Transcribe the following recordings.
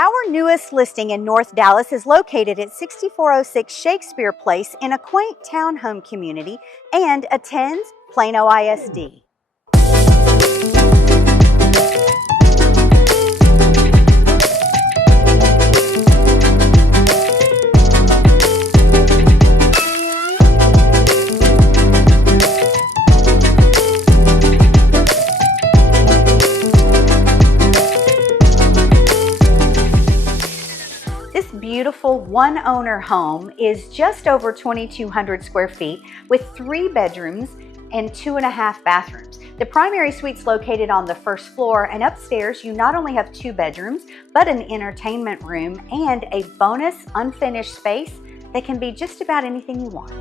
Our newest listing in North Dallas is located at 6406 Shakespeare Place in a quaint townhome community and attends Plano ISD. This beautiful one-owner home is just over 2,200 square feet with 3 bedrooms and 2.5 bathrooms. The primary suite's located on the first floor, and upstairs you not only have 2 bedrooms, but an entertainment room and a bonus unfinished space that can be just about anything you want.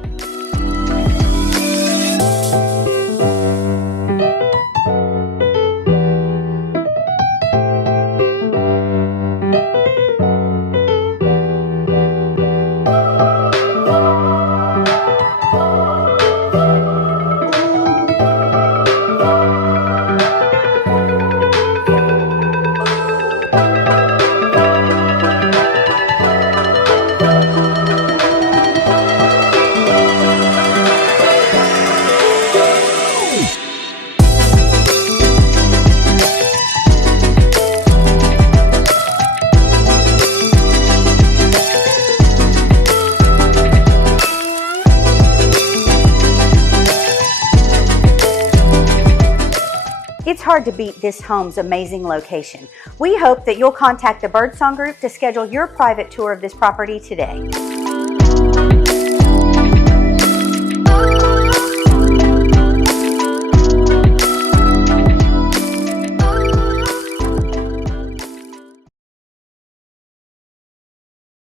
It's hard to beat this home's amazing location. We hope that you'll contact the Birdsong Group to schedule your private tour of this property today.